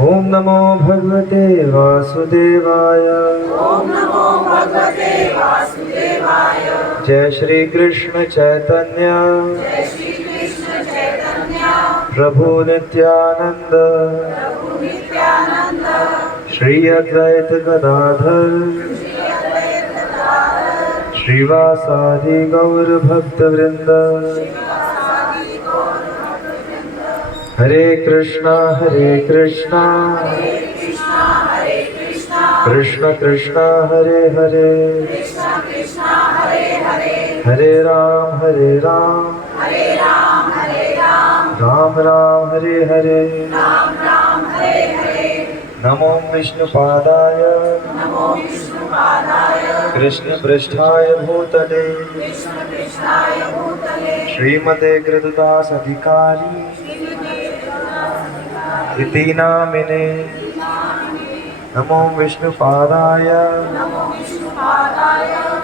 ओम नमो भगवते वासुदेवाय। जय श्री कृष्ण चैतन्य प्रभु नित्यानंद श्री अद्वैत गदाधर श्रीवासादि गौर भक्त वृंद। हरे कृष्णा कृष्ण कृष्णा हरे हरे हरे राम राम राम हरे हरे। नमो विष्णुपादाय कृष्ण पृष्ठाय भूतले श्रीमते कृतदास अधिकारी इति नामिने। नमो विष्णुपादाय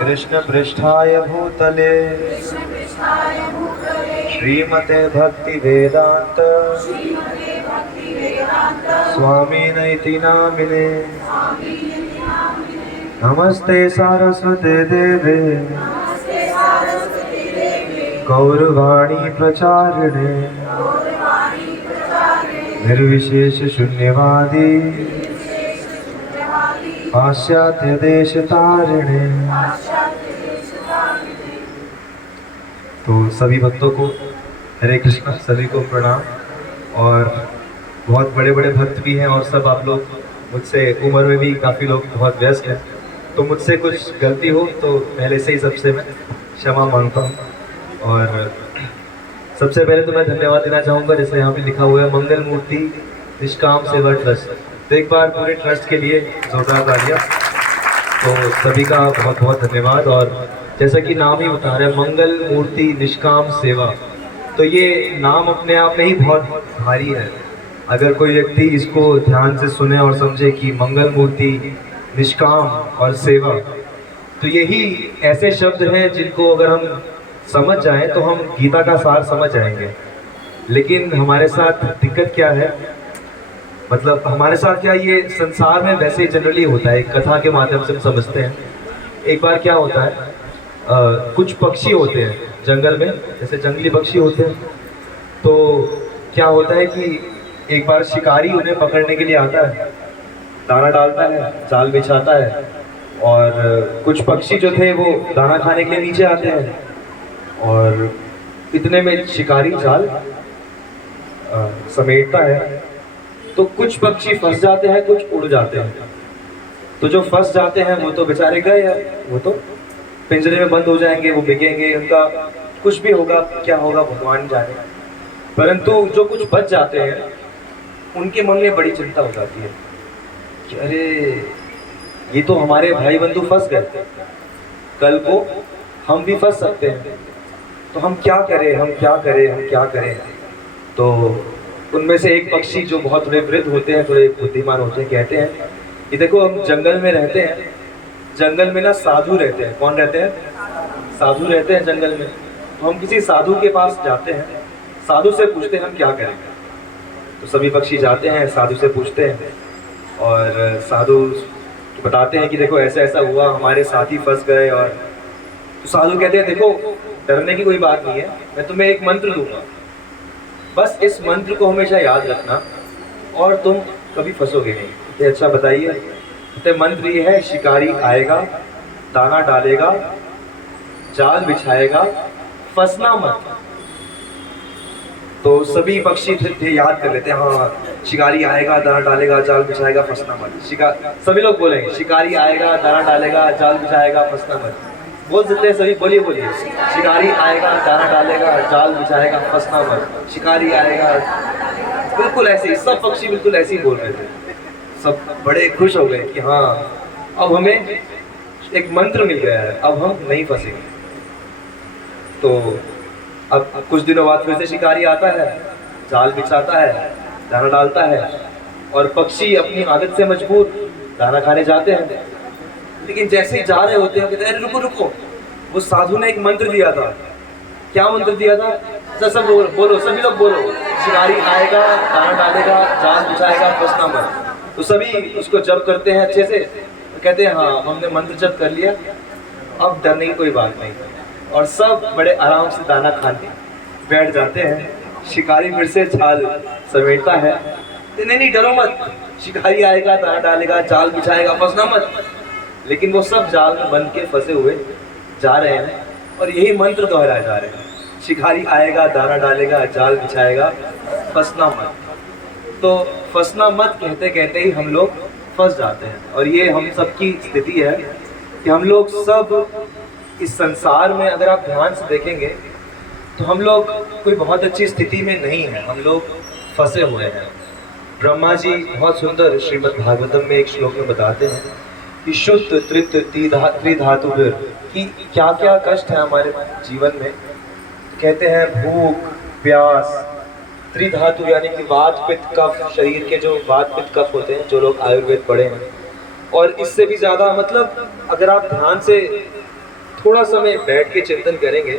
कृष्ण पृष्ठाय भूतले श्रीमते भक्ति वेदांत स्वामिने इति नामिने। नमस्ते सारस्वते देवे गौरवाणी प्रचारिणे निर्विशेष शून्यवादी पाश्चात्य देश तारिणे। तो सभी भक्तों को हरे कृष्णा, सभी को प्रणाम। और बहुत बड़े बड़े भक्त भी हैं और सब आप लोग मुझसे उम्र में भी काफ़ी लोग बहुत व्यस्त हैं, तो मुझसे कुछ गलती हो तो पहले से ही सबसे मैं क्षमा मांगता हूँ। और सबसे पहले तो मैं धन्यवाद देना चाहूँगा, जैसे यहाँ पे लिखा हुआ है मंगल मूर्ति निष्काम सेवा ट्रस्ट, तो एक बार पूरे ट्रस्ट के लिए जोरदार तालियां। तो सभी का बहुत बहुत धन्यवाद। और जैसा कि नाम ही बता रहा है मंगल मूर्ति निष्काम सेवा, तो ये नाम अपने आप में ही बहुत भारी है। अगर कोई व्यक्ति इसको ध्यान से सुने और समझे कि मंगल मूर्ति निष्काम और सेवा, तो यही ऐसे शब्द हैं जिनको अगर हम समझ जाएं तो हम गीता का सार समझ जाएंगे। लेकिन हमारे साथ दिक्कत क्या है, मतलब हमारे साथ क्या, ये संसार में वैसे जनरली होता है, कथा के माध्यम से हम समझते हैं। एक बार क्या होता है, कुछ पक्षी होते हैं जंगल में, जैसे जंगली पक्षी होते हैं, तो क्या होता है कि एक बार शिकारी उन्हें पकड़ने के लिए आता है, दाना डालता है, जाल बिछाता है, और कुछ पक्षी जो थे वो दाना खाने के लिए नीचे आते हैं, और इतने में शिकारी जाल समेटता है, तो कुछ पक्षी फंस जाते हैं, कुछ उड़ जाते हैं। तो जो फंस जाते हैं वो तो बेचारे गए हैं, वो तो पिंजरे में बंद हो जाएंगे, वो बिकेंगे, उनका कुछ भी होगा, क्या होगा भगवान जाने। परंतु जो कुछ बच जाते हैं उनके मन में बड़ी चिंता हो जाती है कि अरे ये तो हमारे भाई बंधु फंस गए, कल को हम भी फंस सकते हैं, तो हम क्या करें। तो उनमें से एक पक्षी जो बहुत थोड़े वृद्ध होते हैं, थोड़े बुद्धिमान होते हैं, कहते हैं कि देखो हम जंगल में रहते हैं, जंगल में ना साधु रहते हैं। कौन रहते हैं? साधु रहते हैं जंगल में। तो हम किसी साधु के पास जाते हैं, साधु से पूछते हैं हम क्या करेंगे। तो सभी पक्षी जाते हैं, साधु से पूछते हैं, और साधु बताते हैं कि देखो ऐसा ऐसा हुआ, हमारे साथी फंस गए। और तो साधु कहते हैं देखो डरने की कोई बात नहीं है, मैं तुम्हें एक मंत्र दूंगा, बस इस मंत्र को हमेशा याद रखना और तुम कभी फंसोगे नहीं। तो अच्छा बताइए। तो मंत्र ये है, शिकारी आएगा, दाना डालेगा, जाल बिछाएगा, फंसना मत। तो सभी पक्षी थे याद कर लेते हैं, हाँ शिकारी आएगा, दाना डालेगा, जाल बिछाएगा, फंसना मत। सभी लोग बोलेंगे शिकारी आएगा, दाना डालेगा, जाल बिछाएगा, फंसना मत। बोल सकते हैं सभी? बोलिए बोलिए। शिकारी आएगा, दाना डालेगा, जाल बिछाएगा, फंसना मत। शिकारी आएगा, बिल्कुल ऐसे ही सब पक्षी बिल्कुल ऐसे ही बोल रहे थे। सब बड़े खुश हो गए कि हाँ अब हमें एक मंत्र मिल गया है, अब हम नहीं फंसेंगे। तो अब कुछ दिनों बाद फिर से शिकारी आता है, जाल बिछाता है, दाना डालता है, और पक्षी अपनी आदत से मजबूर दाना खाने जाते हैं। लेकिन जैसे ही जा रहे होते हैं कहते हैं अरे रुको रुको, वो साधु ने एक मंत्र दिया था। क्या मंत्र दिया था? सब बोलो, सभी लोग बोलो। शिकारी आएगा, दाना डालेगा, जाल बिछाएगा, फंसना मत। तो सभी उसको जप करते हैं अच्छे से, तो कहते हैं हाँ हमने मंत्र जप कर लिया, अब डरने की कोई बात नहीं। और सब बड़े आराम से दाना खाने बैठ जाते हैं। शिकारी फिर से जाल समेटता है, नहीं नहीं डरो मत, शिकारी आएगा, दाना डालेगा, जाल बिछाएगा, फंसना मत। लेकिन वो सब जाल में बंध के फंसे हुए जा रहे हैं और यही मंत्र दोहराए जा रहे हैं, शिकारी आएगा, दाना डालेगा, जाल बिछाएगा, फंसना मत। तो फंसना मत कहते कहते ही हम लोग फंस जाते हैं। और ये हम सबकी स्थिति है कि हम लोग सब इस संसार में अगर आप ध्यान से देखेंगे तो हम लोग कोई बहुत अच्छी स्थिति में नहीं है, हम लोग फंसे हुए हैं। ब्रह्मा जी बहुत सुंदर श्रीमद् भागवतम में एक श्लोक में बताते हैं कि शुद्ध त्रित त्रिधातुभिर कि क्या क्या कष्ट है हमारे जीवन में। कहते हैं भूख, प्यास, त्रिधातु यानी कि वात पित्त कफ, शरीर के जो वात पित्त कफ होते हैं, जो लोग आयुर्वेद पढ़े हैं। और इससे भी ज़्यादा मतलब अगर आप ध्यान से थोड़ा समय बैठ के चिंतन करेंगे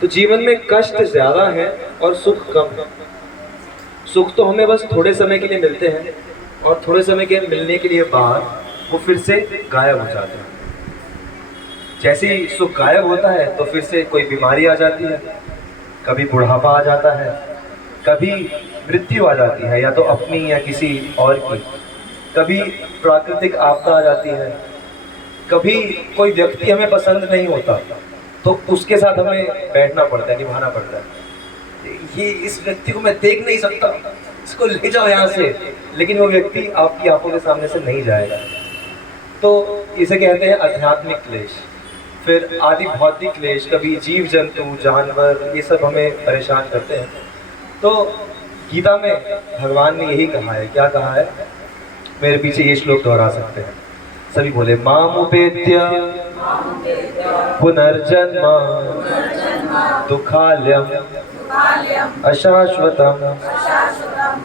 तो जीवन में कष्ट ज़्यादा है और सुख कम है। सुख तो हमें बस थोड़े समय के लिए मिलते हैं और थोड़े समय के मिलने के लिए बाद वो फिर से गायब हो जाते हैं। जैसे ही सुख गायब होता है तो फिर से कोई बीमारी आ जाती है, कभी बुढ़ापा आ जाता है, कभी मृत्यु आ जाती है या तो अपनी या किसी और की, कभी प्राकृतिक आपदा आ जाती है, कभी कोई व्यक्ति हमें पसंद नहीं होता तो उसके साथ हमें बैठना पड़ता है, निभाना पड़ता है। ये इस व्यक्ति को मैं देख नहीं सकता, इसको ले जाओ यहाँ से, लेकिन वो व्यक्ति आपकी आंखों के सामने से नहीं जाएगा। तो इसे कहते हैं आध्यात्मिक क्लेश। फिर आदि भौतिक क्लेश, कभी जीव जंतु जानवर ये सब हमें परेशान करते हैं। तो गीता में भगवान ने यही कहा है, क्या कहा है, मेरे पीछे ये श्लोक दोहरा सकते हैं सभी, बोले मामुपेत्य पुनर्जन्म दुखालयम अशाश्वतम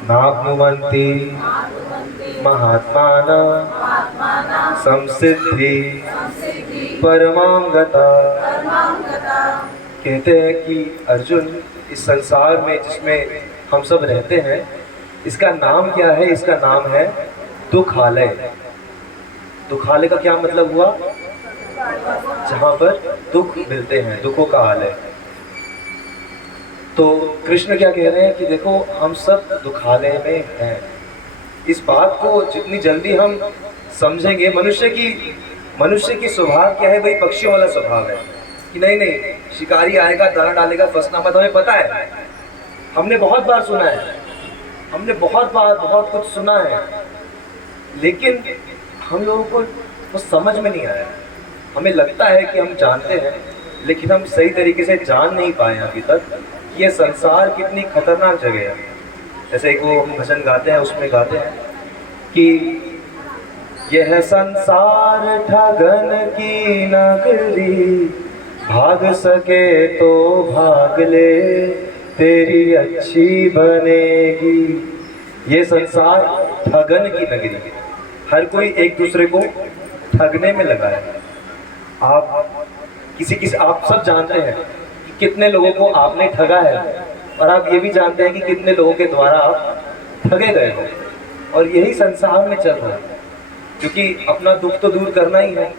नाप्नुवन्ति महात्मानः संसिद्धि परमां गता। कहते हैं कि अर्जुन इस संसार में जिसमें हम सब रहते हैं इसका नाम क्या है, इसका नाम है दुखालय। दुखालय का क्या मतलब हुआ, जहाँ पर दुख मिलते हैं, दुखों का आलय। तो कृष्ण क्या कह रहे हैं कि देखो हम सब दुखालय में हैं। इस बात को जितनी जल्दी हम समझेंगे, मनुष्य की स्वभाव क्या है, भाई पक्षियों वाला स्वभाव है कि नहीं नहीं शिकारी आएगा, दाना डालेगा, फंसना मत। हमें पता है, हमने बहुत बार सुना है, हमने बहुत बार बहुत कुछ सुना है, लेकिन हम लोगों को वो समझ में नहीं आया। हमें लगता है कि हम जानते हैं, लेकिन हम सही तरीके से जान नहीं पाए अभी तक कि ये संसार कितनी खतरनाक जगह है। जैसे एक वो हम भजन गाते हैं, उसमें गाते हैं कि यह संसार ठगन की नगरी, भाग सके तो भाग ले, तेरी अच्छी बनेगी। ये संसार ठगन की नगरी, हर कोई एक दूसरे को ठगने में लगा है। आप सब जानते हैं कि कितने लोगों को आपने ठगा है, और आप ये भी जानते हैं कि कितने लोगों के द्वारा आप ठगे गए हो। और यही संसार में चल रहा है, क्योंकि अपना दुख तो दूर करना ही है।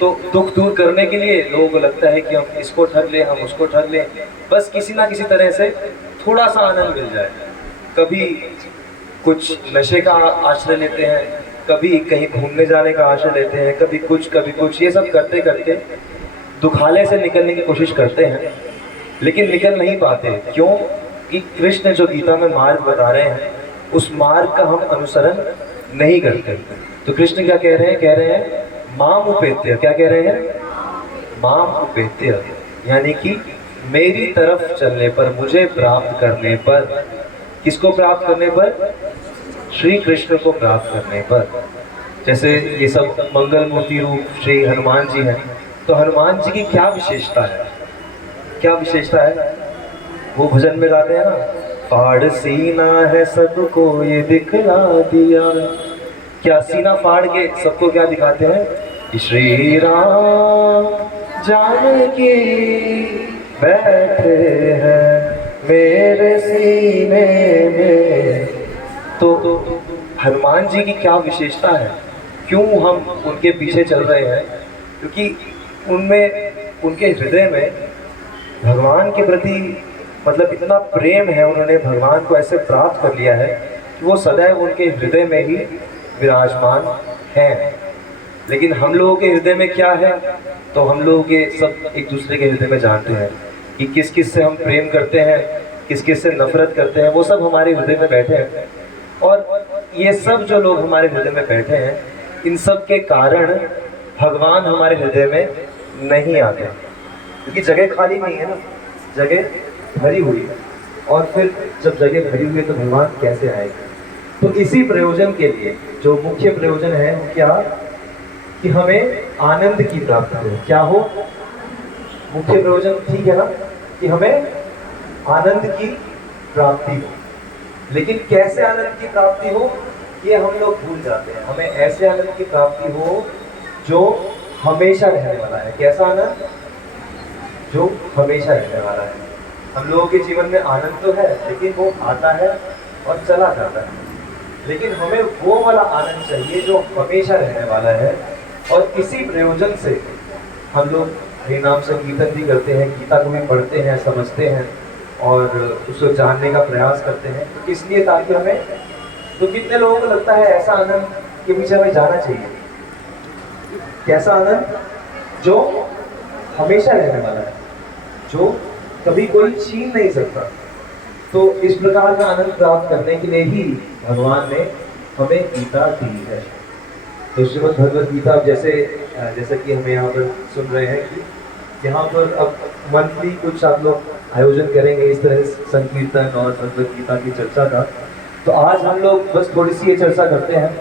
तो दुख दूर करने के लिए लोगों को लगता है कि हम इसको ठग लें, हम उसको ठग लें, बस किसी ना किसी तरह से थोड़ा सा आनंद मिल जाए। कभी कुछ नशे का आश्रय लेते हैं, कभी कहीं घूमने जाने का आश्रय लेते हैं, कभी कुछ, ये सब करते करते दुखालय से निकलने की कोशिश करते हैं, लेकिन निकल नहीं पाते। क्यों? कि कृष्ण जो गीता में मार्ग बता रहे हैं, उस मार्ग का हम अनुसरण नहीं करते। तो कृष्ण क्या कह रहे हैं? कह रहे हैं माम उपेत्य। क्या कह रहे हैं? माम उपेत्य, यानी कि मेरी तरफ चलने पर, मुझे प्राप्त करने पर। किसको प्राप्त करने पर? श्री कृष्ण को प्राप्त करने पर। जैसे ये सब मंगल मूर्ति रूप श्री हनुमान जी हैं, तो हनुमान जी की क्या विशेषता है? क्या विशेषता है? वो भजन में गाते हैं ना, फाड़ सीना है सबको ये दिखला दिया। क्या सीना फाड़ के सबको क्या दिखाते हैं? श्री राम जानकी बैठे हैं मेरे सीने में। तो हनुमान जी की क्या विशेषता है, क्यों हम उनके पीछे चल रहे हैं? क्योंकि उनमें, उनके हृदय में भगवान के प्रति मतलब इतना प्रेम है, उन्होंने भगवान को ऐसे प्राप्त कर लिया है कि वो सदैव उनके हृदय में ही विराजमान हैं। लेकिन हम लोगों के हृदय में क्या है? तो हम लोगों के सब एक दूसरे के हृदय में जानते हैं कि किस किस से हम प्रेम करते हैं, किस किस से नफरत करते हैं, वो सब हमारे हृदय में बैठे हैं। और ये सब जो लोग हमारे हृदय में बैठे हैं, इन सब के कारण भगवान हमारे हृदय में नहीं आते, क्योंकि जगह खाली नहीं है ना, जगह भरी हुई है। और फिर जब जगह भरी हुई है तो भगवान कैसे आएगा? तो इसी प्रयोजन के लिए जो मुख्य प्रयोजन है वो क्या, कि हमें आनंद की प्राप्ति हो। क्या हो? मुख्य प्रयोजन ठीक है ना, कि हमें आनंद की प्राप्ति हो। लेकिन कैसे आनंद की प्राप्ति हो ये हम लोग भूल जाते हैं। हमें ऐसे आनंद की प्राप्ति हो जो हमेशा रहने वाला है। कैसा आनंद? जो हमेशा रहने वाला है। हम लोगों के जीवन में आनंद तो है, लेकिन वो आता है और चला जाता है। लेकिन हमें वो वाला आनंद चाहिए जो हमेशा रहने वाला है। और इसी प्रयोजन से हम लोग हरिनाम संकीर्तन भी करते हैं, गीता को भी पढ़ते हैं, समझते हैं और उसको जानने का प्रयास करते हैं। तो किस लिए? ताकि हमें, तो कितने लोगों को लगता है ऐसा आनंद के पीछे हमें जाना चाहिए? कैसा आनंद? जो हमेशा रहने वाला है, जो कभी कोई छीन नहीं सकता। तो इस प्रकार का आनंद प्राप्त करने के लिए ही भगवान ने हमें गीता दी है। तो श्रीमद् भगवद गीता, जैसे कि हमें यहाँ पर सुन रहे हैं कि यहाँ पर अब मंथली कुछ आप लोग आयोजन करेंगे इस तरह संकीर्तन और भगवद गीता की चर्चा का। तो आज हम लोग बस थोड़ी सी ये चर्चा करते हैं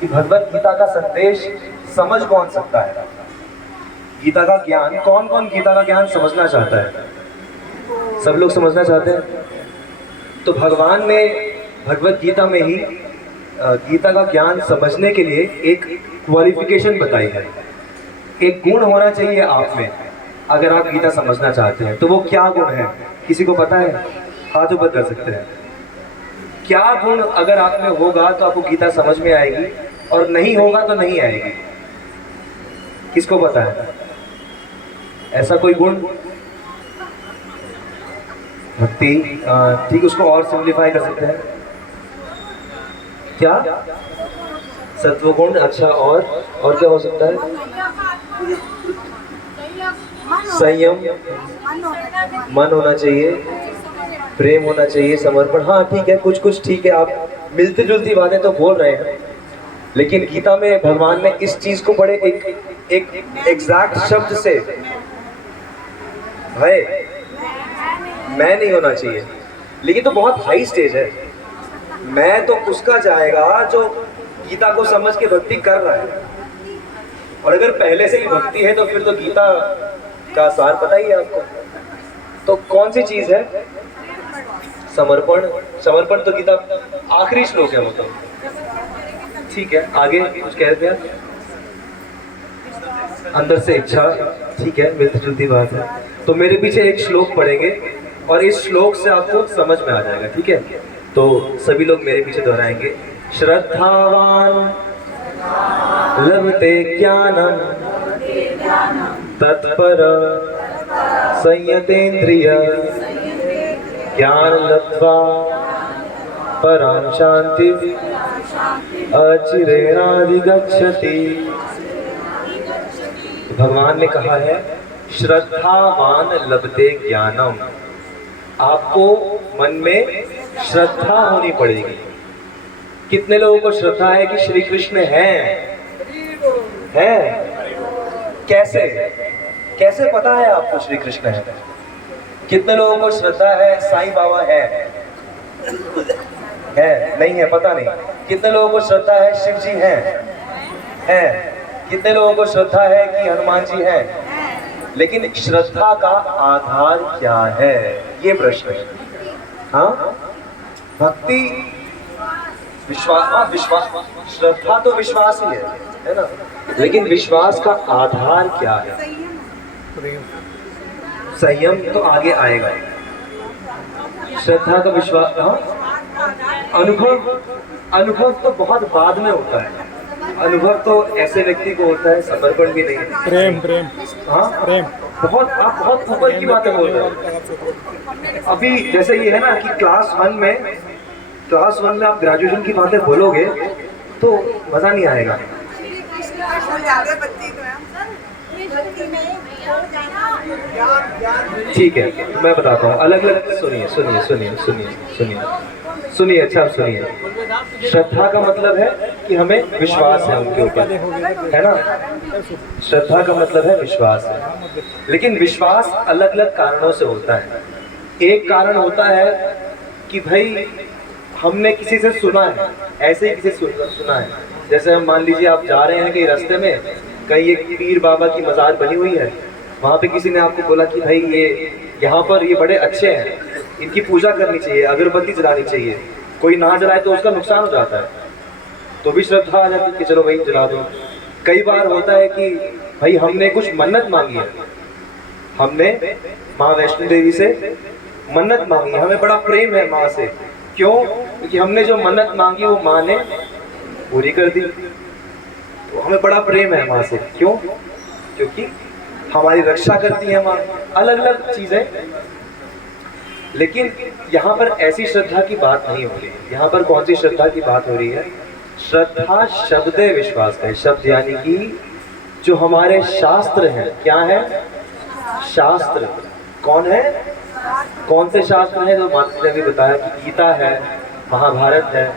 कि भगवद गीता का संदेश समझ कौन सकता है, गीता का ज्ञान कौन कौन गीता का ज्ञान समझना चाहता है? सब लोग समझना चाहते हैं। तो भगवान ने भगवद गीता में ही गीता का ज्ञान समझने के लिए एक क्वालिफिकेशन बताई है। एक गुण होना चाहिए आप में अगर आप गीता समझना चाहते हैं। तो वो क्या गुण है? किसी को पता है? हाथ ऊपर कर सकते हैं। क्या गुण अगर आप में होगा तो आपको गीता समझ में आएगी, और नहीं होगा तो नहीं आएगी? किसको पता है ऐसा कोई गुण? भक्ति, ठीक, उसको और सिंप्लीफाई कर सकते हैं। क्या? सत्वगुण। अच्छा, और क्या हो सकता है? संयम, मन होना चाहिए, प्रेम होना चाहिए, समर्पण। हाँ ठीक है, कुछ कुछ ठीक है, आप मिलती जुलती बातें तो बोल रहे हैं। लेकिन गीता में भगवान ने इस चीज को बड़े एक एग्जैक्ट शब्द से, भय, मैं नहीं होना चाहिए। लेकिन तो बहुत हाई स्टेज है। मैं तो उसका जाएगा जो गीता को समझ के भक्ति कर रहा है। और अगर पहले से ही भक्ति है तो फिर तो गीता का सार पता ही है आपको। तो कौन सी चीज है? समर्पण। समर्पण तो गीता आखिरी श्लोक है वो तो। ठीक है, आगे कुछ कह रहे थे? अंदर से इच्छा, ठीक है, मिलती जुलती बात है। तो मेरे पीछे एक श्लोक पढ़ेंगे और इस श्लोक से आपको समझ में आ जाएगा, ठीक है? तो सभी लोग मेरे पीछे दोहराएंगे। श्रद्धावान लभते ज्ञानम तत्पर संयतेन्द्रिय ज्ञान लब्ध्वा परां शांति अचिरेणाधिगच्छति। भगवान ने कहा है श्रद्धावान लभते ज्ञानम। आपको मन में श्रद्धा होनी पड़ेगी। कितने लोगों को श्रद्धा है कि श्री कृष्ण हैं? कैसे कैसे पता है आपको श्री कृष्ण है? कितने लोगों को श्रद्धा है साईं बाबा है? नहीं है, पता नहीं। कितने लोगों को श्रद्धा है शिव जी हैं? कितने लोगों को श्रद्धा है कि हनुमान जी हैं? लेकिन श्रद्धा का आधार क्या है, ये प्रश्न है। हाँ, भक्ति, विश्वास। हाँ, विश्वास, श्रद्धा तो विश्वास ही है ना? लेकिन विश्वास का आधार क्या है? संयम तो आगे आएगा। श्रद्धा का विश्वास, हाँ, अनुभव, अनुभव तो बहुत बाद में होता है। अनुभव तो ऐसे व्यक्ति को होता है, समर्पण भी नहीं है। प्रेम प्रेम हाँ प्रेम बहुत, आप बहुत ऊपर की बातें बोल रहे हो। अभी जैसे ये है ना कि क्लास वन में आप ग्रेजुएशन की बातें बोलोगे तो मजा नहीं आएगा। ठीक है, मैं बताता हूँ, अलग अलग, सुनिए सुनिए सुनिए सुनिए सुनिए सुनिए, अच्छा आप सुनिए। श्रद्धा का मतलब है कि हमें विश्वास है उनके ऊपर, है ना। श्रद्धा का मतलब है विश्वास है, लेकिन विश्वास अलग अलग कारणों से होता है। एक कारण होता है कि भाई हमने किसी से सुना है, ऐसे ही किसी से सुना है। जैसे हम मान लीजिए आप जा रहे हैं कहीं रास्ते में, कहीं एक पीर बाबा की मजार बनी हुई है, वहाँ पे किसी ने आपको बोला कि भाई ये यहाँ पर ये बड़े अच्छे हैं, इनकी पूजा करनी चाहिए, अगरबत्ती जलानी चाहिए, कोई ना जलाए तो उसका नुकसान हो जाता है, तो भी श्रद्धा आ जाती है कि चलो भाई जला दो। कई बार होता है कि भाई हमने कुछ मन्नत मांगी है, हमने माँ वैष्णो देवी से मन्नत मांगी है, हमें बड़ा प्रेम है माँ से। क्यों? क्योंकि हमने जो मन्नत मांगी वो माँ ने पूरी कर दी, तो हमें बड़ा प्रेम है माँ से। क्यों? क्योंकि हमारी रक्षा करती है माँ। अलग अलग चीजें, लेकिन यहाँ पर ऐसी श्रद्धा की बात नहीं हो रही है। यहाँ पर कौन सी श्रद्धा की बात हो रही है? श्रद्धा शब्द विश्वास है। शब्द यानी कि जो हमारे शास्त्र हैं। क्या है? शास्त्र। कौन है? कौन से शास्त्र हैं? जो माता ने भी बताया कि गीता है, महाभारत है,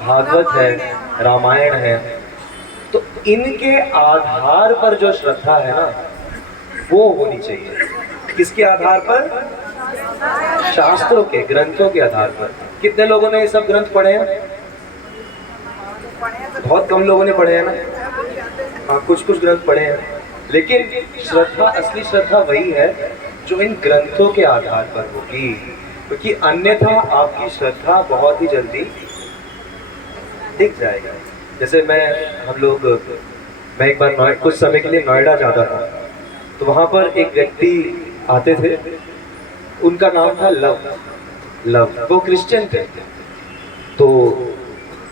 भागवत है, रामायण है। तो इनके आधार पर जो श्रद्धा है ना, वो होनी चाहिए। किसके आधार पर? शास्त्रों के, ग्रंथों के आधार पर। कितने लोगों ने ये सब ग्रंथ पढ़े हैं? बहुत कम लोगों ने पढ़े हैं ना। हाँ, कुछ कुछ ग्रंथ पढ़े हैं, लेकिन श्रद्धा, असली श्रद्धा वही है जो इन ग्रंथों के आधार पर होगी, क्योंकि अन्यथा आपकी श्रद्धा बहुत ही जल्दी दिख जाएगा। जैसे मैं एक बार कुछ समय के लिए नोएडा जाता था, तो वहाँ पर एक व्यक्ति आते थे, उनका नाम था लव। वो क्रिश्चियन थे। तो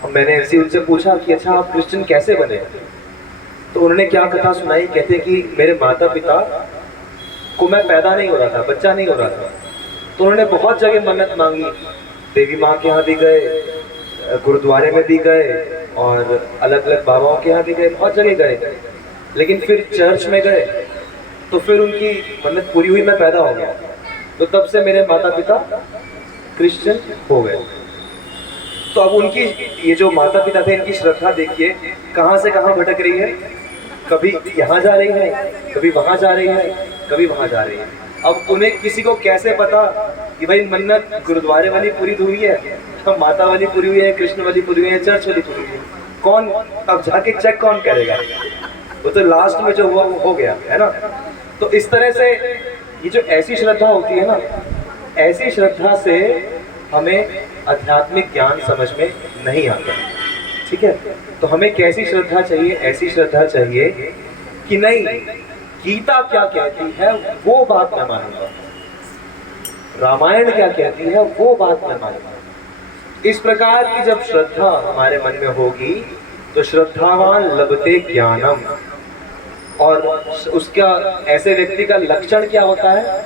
मैंने ऐसे उनसे पूछा कि अच्छा आप क्रिश्चियन कैसे बने? तो उन्होंने क्या कथा सुनाई। कहते कि मेरे माता पिता को मैं पैदा नहीं हो रहा था, बच्चा नहीं हो रहा था, तो उन्होंने बहुत जगह मन्नत मांगी। देवी माँ के यहाँ भी गए, गुरुद्वारे में भी गए, और अलग अलग बाबाओं के यहाँ भी गए, बहुत जगह गए। लेकिन फिर चर्च में गए तो फिर उनकी मन्नत पूरी हुई, मैं पैदा हो गया। तो तब से मेरे माता पिता क्रिश्चियन हो गए। तो अब उनकी ये जो माता पिता थे, इनकी श्रद्धा देखिए कहाँ से कहाँ भटक रही है। कभी यहाँ जा रही है, कभी वहाँ जा रही है, कभी वहाँ जा रही है। अब उन्हें किसी को कैसे पता कि भाई मन्नत गुरुद्वारे वाली पूरी हुई है, तो माता वाली पूरी हुई है, कृष्ण वाली पूरी हुई है, चर्च वाली पूरी हुई है? कौन अब जाके चेक कौन करेगा? वो तो लास्ट में जो हुआ वो हो गया, है ना। तो इस तरह से ये जो ऐसी श्रद्धा होती है ना, ऐसी श्रद्धा से हमें आध्यात्मिक ज्ञान समझ में नहीं आता। ठीक है, तो हमें कैसी श्रद्धा चाहिए? ऐसी श्रद्धा चाहिए कि नहीं, गीता क्या कहती है वो बात मैं मानूंगा, रामायण क्या कहती है वो बात मैं मानूंगा। इस प्रकार की जब श्रद्धा हमारे मन में होगी तो श्रद्धावान लभते ज्ञानम। और उसका, ऐसे व्यक्ति का लक्षण क्या होता है?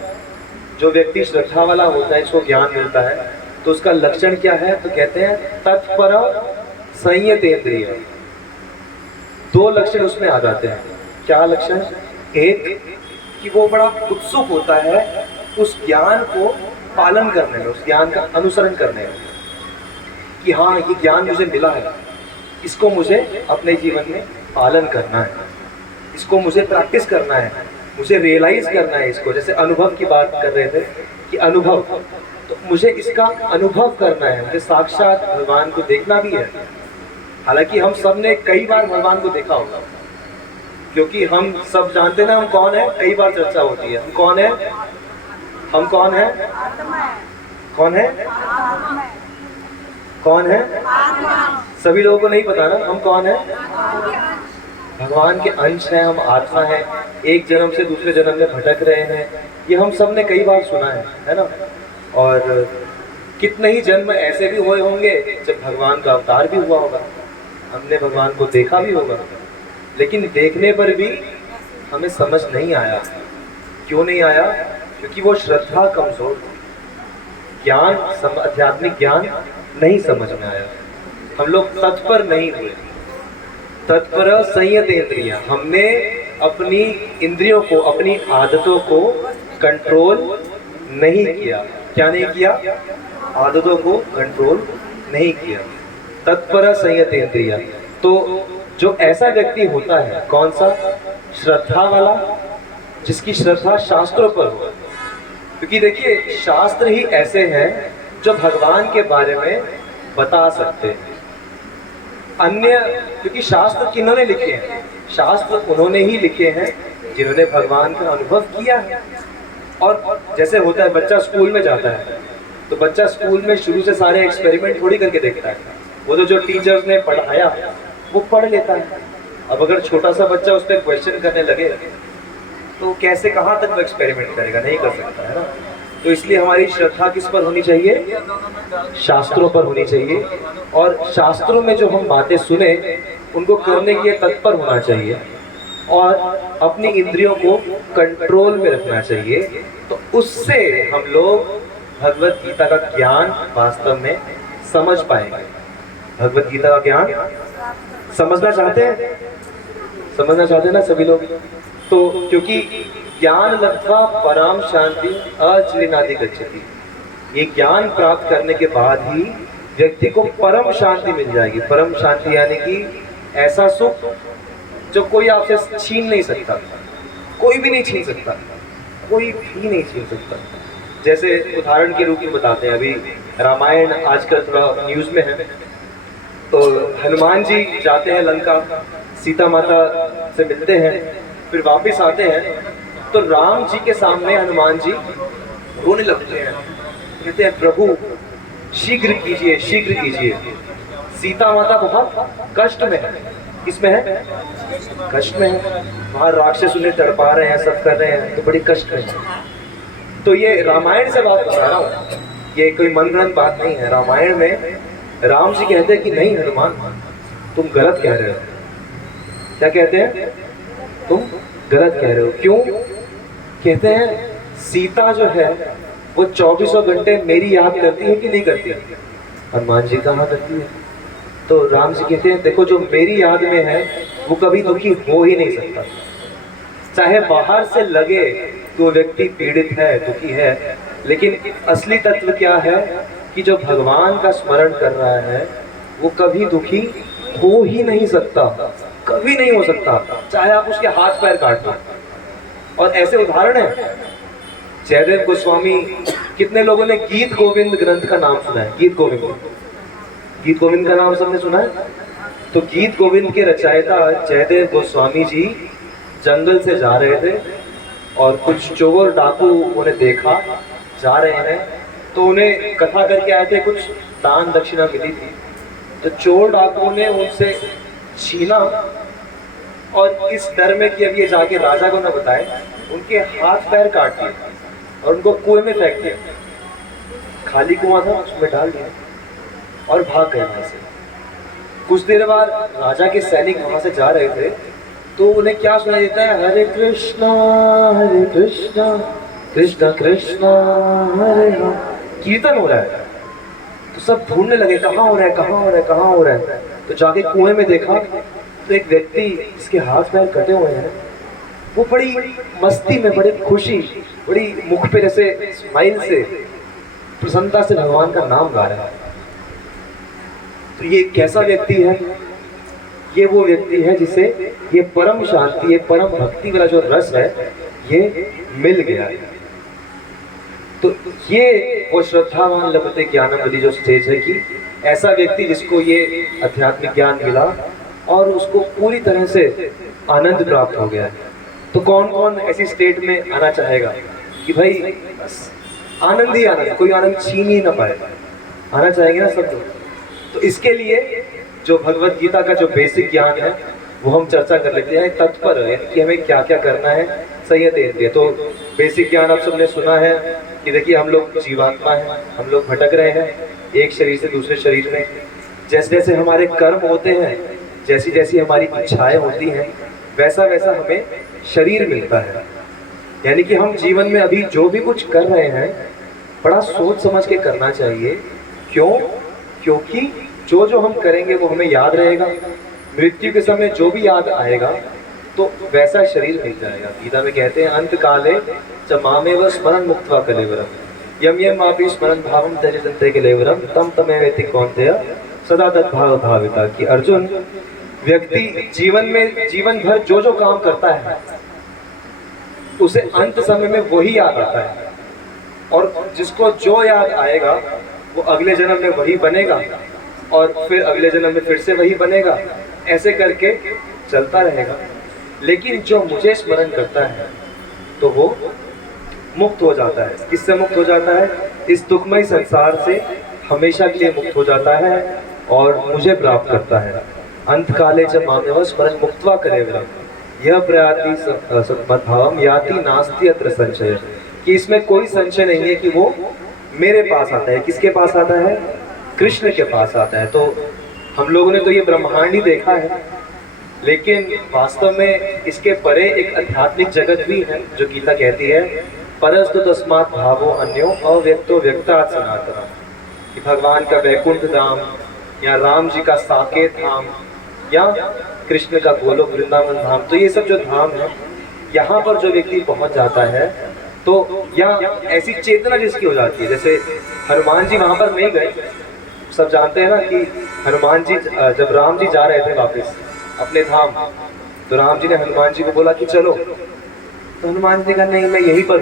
जो व्यक्ति श्रद्धा वाला होता है, इसको ज्ञान मिलता है, तो उसका लक्षण क्या है? तो कहते हैं तत्पर संयतेन्द्रिय। दो लक्षण उसमें आ जाते हैं। क्या लक्षण? एक कि वो बड़ा उत्सुक होता है उस ज्ञान को पालन करने में, उस ज्ञान का अनुसरण करने में, कि हाँ ये ज्ञान मुझे मिला है, इसको मुझे अपने जीवन में पालन करना है, इसको मुझे प्रैक्टिस करना है, मुझे रियलाइज करना है इसको। जैसे अनुभव की बात कर रहे थे कि अनुभव, तो मुझे इसका अनुभव करना है, मुझे साक्षात भगवान को देखना भी है। हालांकि हम सब ने कई बार भगवान को देखा होगा, क्योंकि हम सब जानते ना हम कौन है। कई बार चर्चा होती है हम कौन है, हम कौन है, कौन है, कौन है। सभी लोगों को नहीं पता ना हम कौन है। भगवान के अंश हैं, हम आत्मा हैं, एक जन्म से दूसरे जन्म में भटक रहे हैं। ये हम सब ने कई बार सुना है ना। और कितने ही जन्म ऐसे भी हुए होंगे जब भगवान का अवतार भी हुआ होगा, हमने भगवान को देखा भी होगा, लेकिन देखने पर भी हमें समझ नहीं आया। क्यों नहीं आया? क्योंकि वो श्रद्धा कमजोर थी, ज्ञान आध्यात्मिक ज्ञान नहीं समझ में आया, हम लोग तत्पर नहीं हुए। तत्पर संयत इंद्रियां, हमने अपनी इंद्रियों को, अपनी आदतों को कंट्रोल नहीं किया। क्या नहीं किया? आदतों को कंट्रोल नहीं किया। तत्पर संयत इंद्रियां। तो जो ऐसा व्यक्ति होता है, कौन सा? श्रद्धा वाला, जिसकी श्रद्धा शास्त्रों पर हो। क्योंकि देखिए, शास्त्र ही ऐसे हैं जो भगवान के बारे में बता सकते हैं। अन्य, क्योंकि शास्त्र किन्होंने लिखे हैं? शास्त्र उन्होंने ही लिखे हैं जिन्होंने भगवान का अनुभव किया है। और जैसे होता है, बच्चा स्कूल में जाता है तो बच्चा स्कूल में शुरू से सारे एक्सपेरिमेंट थोड़ी करके देखता है, वो तो जो टीचर्स ने पढ़ाया वो पढ़ लेता है। अब अगर छोटा सा बच्चा उस पर क्वेश्चन करने लगे तो कैसे, कहाँ तक वो एक्सपेरिमेंट करेगा? नहीं कर सकता है ना। तो इसलिए हमारी श्रद्धा किस पर होनी चाहिए? शास्त्रों पर होनी चाहिए। और शास्त्रों में जो हम बातें सुने उनको करने के लिए तत्पर होना चाहिए और अपनी इंद्रियों को कंट्रोल में रखना चाहिए। तो उससे हम लोग भगवत गीता का ज्ञान वास्तव में समझ पाएंगे। भगवत गीता का ज्ञान समझना चाहते हैं? समझना चाहते हैं ना सभी लोग? तो क्योंकि ज्ञान लब्ध्वा पराम शांति अचिरेणाधि गच्छति, ये ज्ञान प्राप्त करने के बाद ही व्यक्ति को परम शांति मिल जाएगी। परम शांति यानी कि ऐसा सुख जो कोई आपसे छीन नहीं सकता, कोई भी नहीं छीन सकता, कोई भी नहीं छीन सकता। जैसे उदाहरण के रूप में बताते हैं, अभी रामायण आजकल थोड़ा न्यूज़ में है, तो हनुमान जी जाते हैं लंका, सीता माता से मिलते हैं, फिर वापस आते हैं तो राम जी के सामने हनुमान जी रोने लगते हैं, कहते हैं प्रभु शीघ्र कीजिए, शीघ्र कीजिए, सीता माता बहुत कष्ट में है। किसमें है? कष्ट में है। वहाँ राक्षस उन्हें तड़पा रहे हैं, सब कर रहे हैं, तो बड़ी कष्ट में है। तो ये रामायण से बात बता रहा हूँ, ये कोई मनगढ़ंत बात नहीं है। रामायण में राम जी कहते हैं कि नहीं हनुमान, तुम गलत कह रहे हो। क्या कहते हैं? तुम गलत कह रहे हो। क्यों? कहते हैं सीता जो है वो 24 घंटे मेरी याद करती है कि नहीं करती है? हनुमान जी कहाँ करती है? तो राम जी कहते हैं देखो, जो मेरी याद में है वो कभी दुखी हो ही नहीं सकता। चाहे बाहर से लगे कि वो व्यक्ति पीड़ित है, दुखी है, लेकिन असली तत्व क्या है कि जो भगवान का स्मरण कर रहा है वो कभी दुखी हो ही नहीं सकता, कभी नहीं हो सकता, चाहे आप उसके हाथ पैर काट दो। और ऐसे उदाहरण है, जयदेव गोस्वामी, कितने लोगों ने गीत गोविंद ग्रंथ का नाम सुना है? गीत गोविंद, गीत गोविंद का नाम सबने सुना है? तो गीत गोविंद के रचयिता जयदेव गोस्वामी जी जंगल से जा रहे थे और कुछ चोर डाकू उन्हें देखा जा रहे हैं, तो उन्हें कथा करके आए थे, कुछ दान दक्षिणा मिली थी। तो चोर डाकुओं ने उनसे छीना और इस डर में कि अब ये जाके राजा को न बताए, उनके हाथ पैर काट दिए और उनको कुएं में फेंक दिया। खाली कुआं था, उसमें डाल दिया और भाग गए वहां से। कुछ देर बाद राजा के सैनिक वहां से जा रहे थे तो उन्हें क्या सुनाई देता है? हरे कृष्णा कृष्णा कृष्णा हरे राम, कीर्तन हो रहा है। तो सब ढूंढने लगे कहाँ हो रहा है, कहाँ हो रहा है, कहाँ हो रहा है। तो जाके कुएं में देखा तो एक व्यक्ति जिसके हाथ पैर कटे हुए हैं, वो बड़ी मस्ती में, बड़ी खुशी, बड़ी मुख पे जैसे स्माइल से, प्रसन्नता से भगवान का नाम गा रहा है। तो ये कैसा व्यक्ति है? ये वो व्यक्ति है जिसे ये परम शांति, ये परम भक्ति वाला जो रस है ये मिल गया है। तो ये वो श्रद्धावान लभते ज्ञानम वाली जो स्टेज है कि ऐसा व्यक्ति जिसको ये आध्यात्मिक ज्ञान मिला और उसको पूरी तरह से आनंद प्राप्त हो गया है। तो कौन कौन ऐसी स्टेट में आना चाहेगा कि भाई आनंद ही आनंद, कोई आनंद छीन ही ना पाए? आना चाहेंगे ना सब लोग? तो इसके लिए जो भगवत गीता का जो बेसिक ज्ञान है वो हम चर्चा कर लेते हैं तत्पर है कि हमें क्या क्या करना है संयत इंद्रिय। तो बेसिक ज्ञान आप सबने सुना है कि देखिए हम लोग जीवात्मा हैं, हम लोग भटक रहे हैं एक शरीर से दूसरे शरीर में। जैसे जैसे हमारे कर्म होते हैं, जैसी जैसी हमारी इच्छाएं होती हैं, वैसा वैसा हमें शरीर मिलता है। यानी कि हम जीवन में अभी जो भी कुछ कर रहे हैं बड़ा सोच समझ के करना चाहिए। क्यों? क्योंकि जो जो हम करेंगे वो हमें याद रहेगा, मृत्यु के समय जो भी याद आएगा तो वैसा शरीर मिल जाएगा। गीता में कहते हैं अंत काले च मामेव स्मरण मुक्त्वा कलेवरम यम यम आपी स्मरण भावम त्यजन्ते कलेवरम तम तमेवेति कौन्तेय सदा तद्भाव भाविता। कि अर्जुन, व्यक्ति जीवन में जीवन भर जो जो काम करता है उसे अंत समय में वही याद आता है, और जिसको जो याद आएगा वो अगले जन्म में वही बनेगा और फिर अगले जन्म में फिर से वही बनेगा, ऐसे करके चलता रहेगा। लेकिन जो मुझे स्मरण करता है तो वो मुक्त हो जाता है। किससे मुक्त हो जाता है? इस दुखमय संसार से हमेशा के लिए मुक्त हो जाता है और मुझे प्राप्त करता है। अंत काले च मामेव स्मरण मुक्त्वा कलेवरम यह प्रयाति सद्भावम याति नास्ति अत्र संशय। कि इसमें कोई संशय नहीं है कि वो मेरे पास आता है। किसके पास आता है? कृष्ण के पास आता है। तो हम लोगों ने तो ये ब्रह्मांड ही देखा है, लेकिन वास्तव में इसके परे एक आध्यात्मिक जगत भी है जो गीता कहती है परस्तु तस्मात् भावो अन्यो अव्यक्तो व्यक्तात् सनातनम। कि भगवान का वैकुंठ धाम या राम जी का साकेत धाम या कृष्ण का गोलोक वृंदावन धाम, तो ये सब जो धाम है यहाँ पर जो व्यक्ति पहुँच जाता है तो यहाँ ऐसी चेतना जिसकी हो जाती है। जैसे हनुमान जी वहाँ पर नहीं गए, सब जानते हैं ना कि हनुमान जी जब राम जी जा रहे थे वापस अपने धाम, तो राम जी ने हनुमान जी को बोला कि चलो, तो हनुमान जी ने कहा नहीं मैं यहीं पर।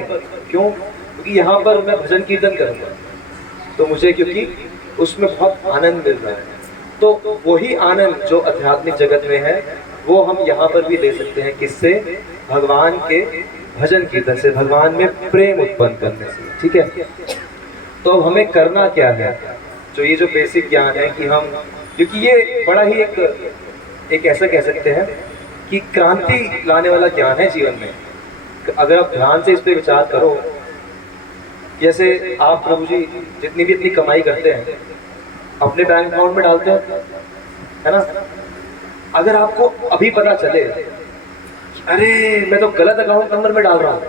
क्यों? क्योंकि यहाँ पर मैं भजन कीर्तन करूँगा तो मुझे, क्योंकि उसमें बहुत आनंद मिल रहा है। तो वही आनंद जो आध्यात्मिक जगत में है वो हम यहाँ पर भी ले सकते हैं। किससे? भगवान के भजन कीर्तन से, भगवान में प्रेम उत्पन्न करने से। ठीक है, तो अब हमें करना क्या है? जो ये जो बेसिक ज्ञान है कि हम, क्योंकि ये बड़ा ही एक ऐसा कह सकते हैं कि क्रांति लाने वाला ज्ञान है जीवन में। अगर आप ध्यान से इस पे विचार करो, जैसे आप प्रभु जी जितनी भी इतनी कमाई करते हैं अपने बैंक अकाउंट में डालते हैं, है ना? अगर आपको अभी पता चले अरे मैं तो गलत अकाउंट नंबर में डाल रहा हूँ,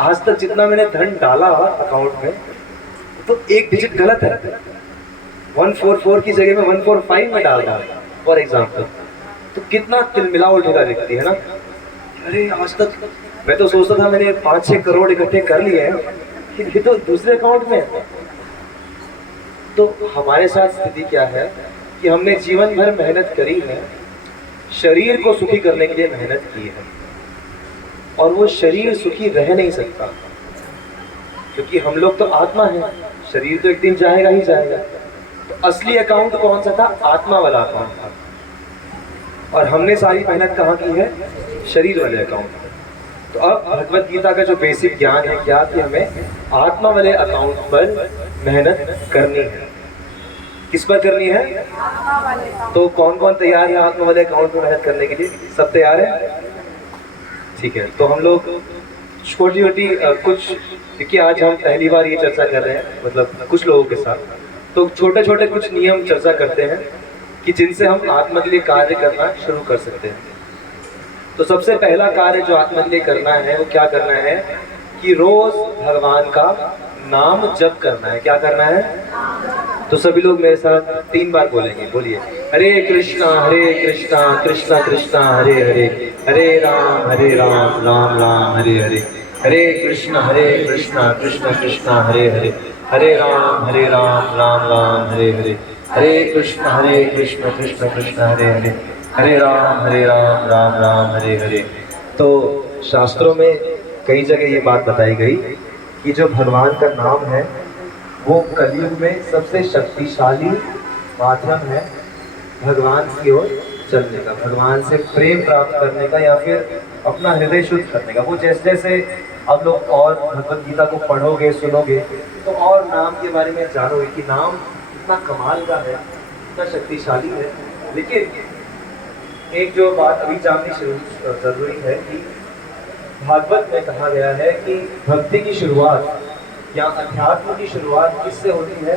आज तक जितना मैंने धन डाला अकाउंट में तो एक डिजिट गलत है, 144 की जगह में 145 में डाल रहा हूँ फॉर एग्जाम्पल, तो कितना तिलमिला उठेगा व्यक्ति, है ना? अरे आज तक मैं तो सोचता था मैंने 5-6 करोड़ इकट्ठे कर लिए हैं, ये तो दूसरे अकाउंट में है। तो हमारे साथ स्थिति क्या है कि हमने जीवन भर मेहनत करी है, शरीर को सुखी करने के लिए मेहनत की है, और वो शरीर सुखी रह नहीं सकता क्योंकि हम लोग तो आत्मा है, शरीर तो एक दिन जाएगा ही जाएगा। तो असली अकाउंट कौन सा था? आत्मा वाला अकाउंट था, और हमने सारी मेहनत कहाँ की है? शरीर वाले अकाउंट में। तो अब भगवत गीता का जो बेसिक ज्ञान है क्या कि हमें आत्मा वाले अकाउंट पर मेहनत करनी है। किस पर करनी है? तो कौन कौन तैयार है आत्मा वाले अकाउंट में मेहनत करने के लिए? सब तैयार है? ठीक है, तो हम लोग छोटी छोटी कुछ, क्योंकि आज हम पहली बार ये चर्चा कर रहे हैं मतलब कुछ लोगों के साथ, तो छोटे छोटे कुछ नियम चर्चा करते हैं कि जिनसे हम आत्मा के लिए कार्य करना शुरू कर सकते हैं। तो सबसे पहला कार्य जो आत्मा के लिए करना है वो क्या करना है कि रोज भगवान का नाम जप करना है। क्या करना है? तो सभी लोग मेरे साथ 3 बार बोलेंगे, बोलिए हरे कृष्णा कृष्णा कृष्णा हरे हरे, हरे राम राम राम हरे हरे, हरे कृष्णा कृष्णा कृष्णा हरे हरे, हरे राम राम राम हरे हरे, हरे कृष्णा कृष्णा कृष्णा हरे हरे, हरे राम राम राम हरे हरे। तो शास्त्रों में कई जगह ये बात बताई गई कि जो भगवान का नाम है वो कलयुग में सबसे शक्तिशाली माध्यम है भगवान की ओर चलने का, भगवान से प्रेम प्राप्त करने का, या फिर अपना हृदय शुद्ध करने का। वो जैसे जैसे आप लोग और भगवत गीता को पढ़ोगे सुनोगे तो और नाम के बारे में जानोगे कि नाम इतना कमाल का है, इतना शक्तिशाली है। लेकिन एक जो बात अभी जाननी जरूरी है कि भागवत में कहा गया है कि भक्ति की शुरुआत या अध्यात्म की शुरुआत किससे होती है?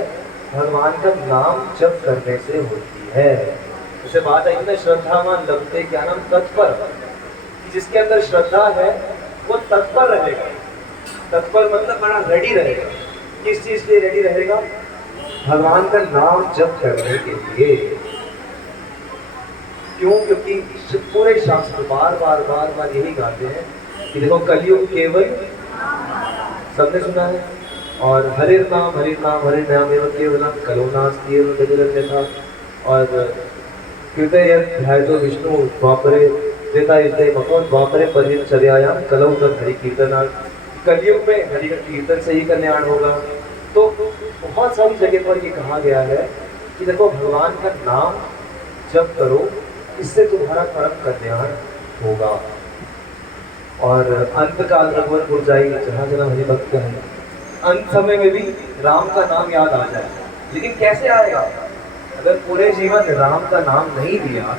भगवान का नाम जप करने से होती है। उसे बात आई ना, श्रद्धावान लभते ज्ञानम तत्पर, कि जिसके अंदर श्रद्धा है वो तत्पर रहेगा। तत्पर मतलब बड़ा रेडी रहेगा। किस चीज के लिए रेडी रहेगा? भगवान का नाम जप करने के लिए। क्यों? क्योंकि पूरे शास्त्र बार बार यही गाते हैं कि देखो कलयुग केवल, सबने सुना है, और हरे नाम एवं केवलम कलो नास्ति एवं गतिरन्यथा, और कीर्तयन् विष्णु द्वापरे त्रेता युगे मको द्वापरे परिचर्यायाम कलौ तद हरि कीर्तनात्। कलयुग में हरि का कीर्तन से ही कल्याण होगा। तो बहुत सारी जगह पर ये कहा गया है कि देखो भगवान का नाम जप करो, इससे तुम्हारा परम कल्याण होगा। और अंत काल रघुवर पुरजाई जहाँ जहाँ हरि भक्त है, अंत समय में भी राम का नाम याद आ जाए। लेकिन कैसे आएगा? अगर पूरे जीवन राम का नाम नहीं लिया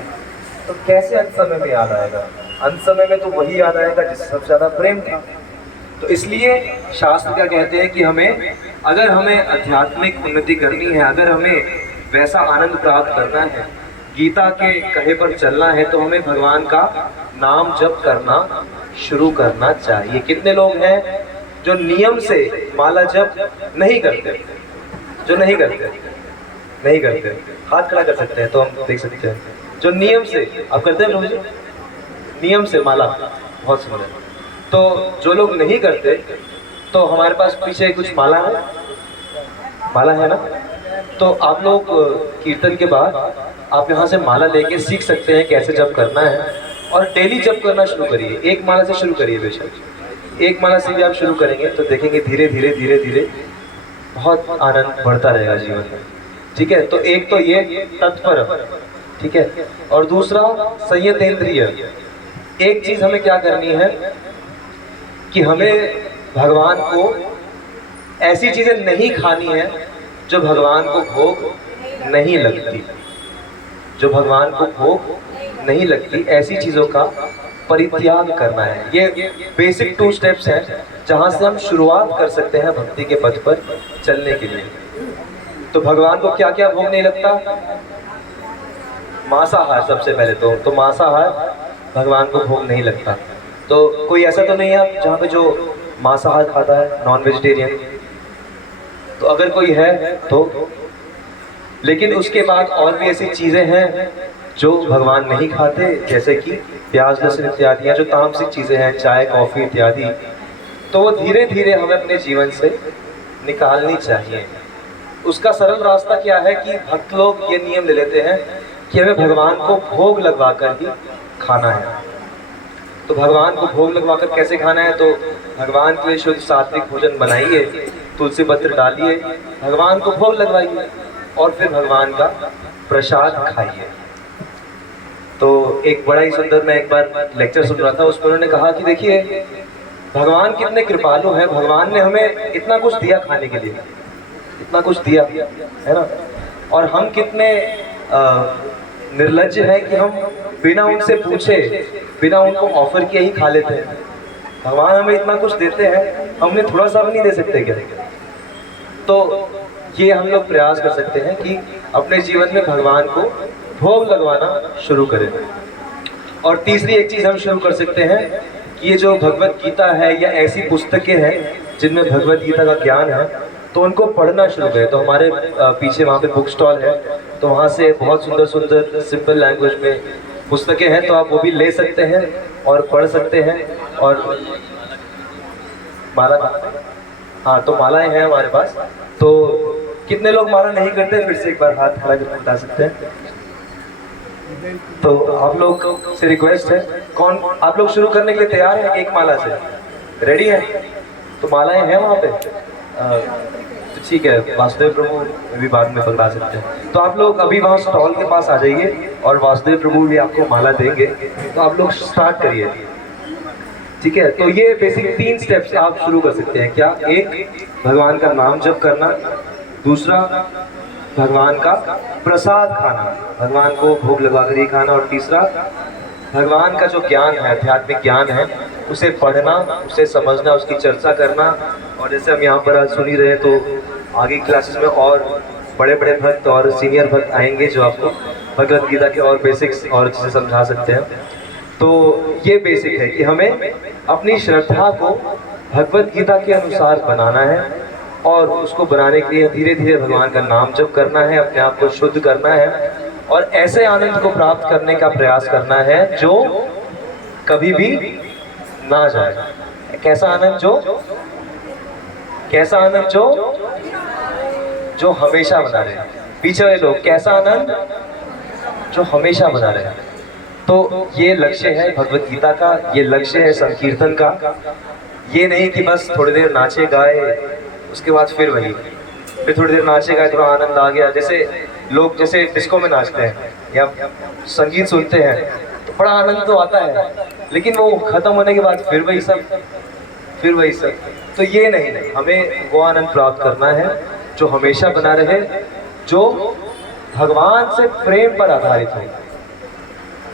तो कैसे अंत समय में याद आएगा? अंत समय में तो वही याद आएगा जिससे सबसे ज्यादा प्रेम था। तो इसलिए शास्त्र क्या कहते हैं कि अगर हमें आध्यात्मिक उन्नति करनी है, अगर हमें वैसा आनंद प्राप्त करना है, गीता के कहे पर चलना है, तो हमें भगवान का नाम जप करना शुरू करना चाहिए। कितने लोग हैं जो नियम से माला जप नहीं करते? जो नहीं करते हाथ खड़ा कर सकते हैं तो हम देख सकते हैं। जो नियम से, आप करते हैं प्रभु जी? नियम से माला, बहुत सुंदर। तो जो लोग नहीं करते, तो हमारे पास पीछे कुछ माला है ना, तो आप लोग कीर्तन के बाद आप यहाँ से माला लेके सीख सकते हैं कैसे जप करना है, और डेली जप करना शुरू करिए। एक माला से शुरू करिए, बेशक एक माला से भी आप शुरू करेंगे तो देखेंगे धीरे धीरे बहुत आनंद बढ़ता रहेगा जीवन में। ठीक है, तो एक तो ये तत्पर, ठीक है, और दूसरा संयतेंद्रिय। एक चीज हमें क्या करनी है कि हमें भगवान को ऐसी चीजें नहीं खानी है जो भगवान को भोग नहीं लगती। जो भगवान को भोग नहीं लगती, ऐसी चीजों का परित्याग करना है। ये बेसिक 2 स्टेप्स हैं जहां से हम शुरुआत कर सकते हैं भक्ति के पथ पर चलने के लिए। तो भगवान को क्या क्या भोग नहीं लगता? मांसाहार सबसे पहले तो मांसाहार भगवान को भोग नहीं लगता। तो कोई ऐसा तो नहीं है जहाँ पे जो मांसाहार खाता है, नॉन वेजिटेरियन? तो अगर कोई है तो, लेकिन उसके बाद और भी ऐसी चीजें हैं जो भगवान नहीं खाते, जैसे कि प्याज लहसुन इत्यादि, जो तामसिक चीजें हैं, चाय कॉफी इत्यादि। तो वो धीरे धीरे हमें अपने जीवन से निकालनी चाहिए। उसका सरल रास्ता क्या है कि भक्त लोग ये नियम ले लेते हैं कि हमें भगवान को भोग लगवा कर ही खाना है। तो भगवान को भोग लगवाकर कैसे खाना है? तो भगवान के लिए शुद्ध सात्विक भोजन बनाइए, तुलसी पत्र डालिए, भगवान को भोग लगवाइए, और फिर भगवान का प्रसाद खाइए। तो एक बड़ा ही सुंदर, मैं एक बार लेक्चर सुन रहा था, उसमें उन्होंने कहा कि देखिए भगवान कितने कृपालु हैं, भगवान ने हमें इतना कुछ दिया खाने के लिए, इतना कुछ दिया है ना, और हम कितने निर्लज्ज हैं कि हम बिना उनसे पूछे, बिना उनको ऑफर किए ही खा लेते हैं। भगवान हमें इतना कुछ देते हैं, हमने थोड़ा सा भी नहीं दे सकते क्या? तो ये हम लोग प्रयास कर सकते हैं कि अपने जीवन में भगवान को भोग लगवाना शुरू करें। और तीसरी एक चीज हम शुरू कर सकते हैं कि ये जो भगवत गीता है या ऐसी पुस्तकें हैं जिनमें भगवत गीता का ज्ञान है, तो उनको पढ़ना शुरू करें। तो हमारे पीछे वहाँ पे बुक स्टॉल है, तो वहाँ से बहुत सुंदर सुंदर सिंपल लैंग्वेज में पुस्तकें हैं, तो आप वो भी ले सकते हैं और पढ़ सकते हैं। और माला, हाँ, तो मालाएं हैं हमारे पास। तो कितने लोग माला नहीं करते? फिर से एक बार हाथ खड़ा करके बता सकते हैं। तो आप लोग से रिक्वेस्ट है, कौन आप लोग शुरू करने के लिए तैयार हैं? एक माला से रेडी है? तो मालाएं हैं वहाँ पे, तो ठीक है, वासुदेव प्रभु भी बाद में पकड़ा सकते हैं। तो आप लोग अभी वहाँ स्टॉल के पास आ जाइए और वासुदेव प्रभु भी आपको माला देंगे, तो आप लोग स्टार्ट करिए। ठीक है, तो ये बेसिक 3 स्टेप्स आप शुरू कर सकते हैं। क्या? एक, भगवान का नाम जप करना, दूसरा भगवान का प्रसाद खाना, भगवान को भोग लगाकर ही खाना, और तीसरा भगवान का जो ज्ञान है, आध्यात्मिक ज्ञान है, उसे पढ़ना, उसे समझना, उसकी चर्चा करना। और जैसे हम यहाँ पर आज सुन ही रहे, तो आगे क्लासेस में और बड़े बड़े भक्त और सीनियर भक्त आएंगे जो आपको भगवद गीता के और बेसिक्स और चीज़ें समझा सकते हैं। तो ये बेसिक है कि हमें अपनी श्रद्धा को भगवद गीता के अनुसार बनाना है, और उसको बनाने के लिए धीरे धीरे भगवान का नाम जप करना है, अपने आप को शुद्ध करना है, और ऐसे आनंद को प्राप्त करने का प्रयास करना है जो कभी भी ना जाए। कैसा आनंद? कैसा आनंद जो हमेशा बना रहे। पीछे वाले लोग, कैसा आनंद जो हमेशा बना रहे। तो ये लक्ष्य है भगवद गीता का, ये लक्ष्य है संकीर्तन का। ये नहीं कि बस थोड़ी देर नाचे गाए, उसके बाद फिर थोड़ी देर नाचे गाए, थोड़ा आनंद आ गया। जैसे लोग जैसे डिस्को में नाचते हैं या संगीत सुनते हैं तो बड़ा आनंद तो आता है, लेकिन वो खत्म होने के बाद फिर वही सब। तो ये नहीं, हमें वो आनंद प्राप्त करना है जो हमेशा बना रहे, जो भगवान से प्रेम पर आधारित हो,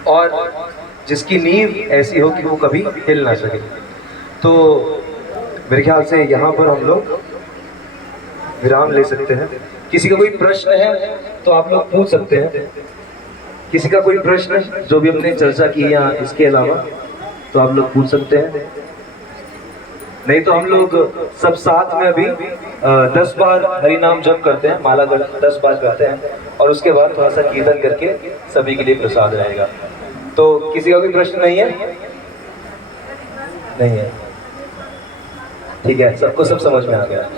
और जिसकी नींव ऐसी हो कि वो कभी हिल ना सके। तो मेरे ख्याल से यहाँ पर हम लोग विराम ले सकते हैं। किसी का कोई प्रश्न है तो आप लोग पूछ सकते हैं। किसी का कोई प्रश्न जो भी हमने चर्चा की है इसके अलावा, तो आप लोग पूछ सकते हैं। नहीं तो हम लोग सब साथ में अभी 10 बार हरि नाम जप करते हैं, माला 10 बार करते हैं, और उसके बाद थोड़ा सा कीर्तन करके सभी के लिए प्रसाद रहेगा। तो किसी का कोई प्रश्न नहीं है? नहीं है, ठीक है, सबको सब समझ में आ गया।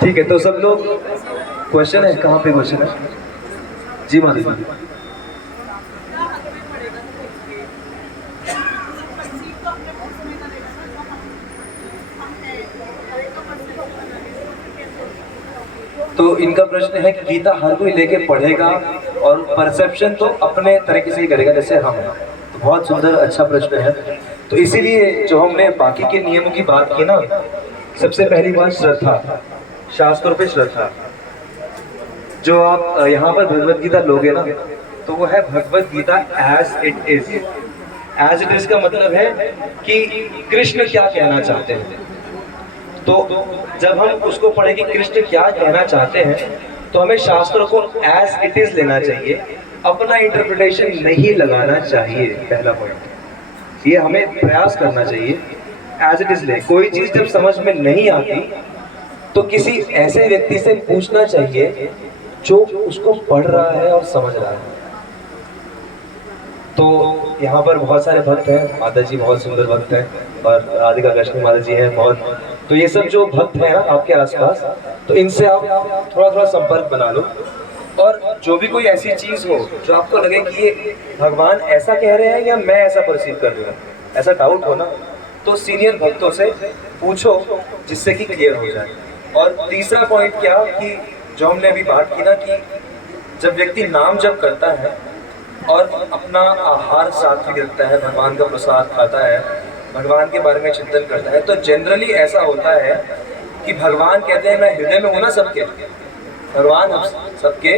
ठीक है, तो सब लोग, क्वेश्चन है? कहाँ पे क्वेश्चन है? जी माता जी। तो इनका प्रश्न है कि गीता हर कोई लेके पढ़ेगा और परसेप्शन तो अपने तरीके से ही करेगा जैसे हम हैं। तो बहुत सुंदर, अच्छा प्रश्न है। तो इसीलिए जो हमने बाकी के नियमों की बात की ना, सबसे पहली बात श्रद्धा, शास्त्रों पे श्रद्धा। जो आप यहाँ पर भगवद गीता लोगे ना, तो वो है Bhagavad Gita as it is. As it is का मतलब है कि कृष्ण क्या कहना चाहते हैं। तो जब हम उसको पढ़े कि कृष्ण क्या कहना चाहते हैं, तो हमें शास्त्रों को एज इट इज लेना चाहिए, अपना इंटरप्रिटेशन नहीं लगाना चाहिए। पहला पॉइंट ये हमें प्रयास करना चाहिए, एज इट इज ले। कोई चीज जब समझ में नहीं आती तो किसी ऐसे व्यक्ति से पूछना चाहिए जो उसको पढ़ रहा है और समझ रहा है। तो यहाँ पर बहुत सारे भक्त हैं, माता जी बहुत सुंदर भक्त हैं, और राधिका कृष्ण माता जी हैं बहुत। तो ये सब जो भक्त हैं ना आपके आसपास, तो इनसे आप थोड़ा थोड़ा संपर्क बना लो। और जो भी कोई ऐसी चीज हो जो आपको लगे कि ये भगवान ऐसा कह रहे हैं या मैं ऐसा परसीव कर रहा हूँ, ऐसा डाउट हो ना, तो सीनियर भक्तों से पूछो जिससे कि क्लियर हो जाए। और तीसरा पॉइंट क्या कि जो हमने अभी बात की ना, कि जब व्यक्ति नाम जप करता है और अपना आहार सात्विक रखता है, भगवान का प्रसाद खाता है, भगवान के बारे में चिंतन करता है, तो जनरली ऐसा होता है कि भगवान कहते हैं मैं हृदय में हूँ ना सबके, भगवान हम सबके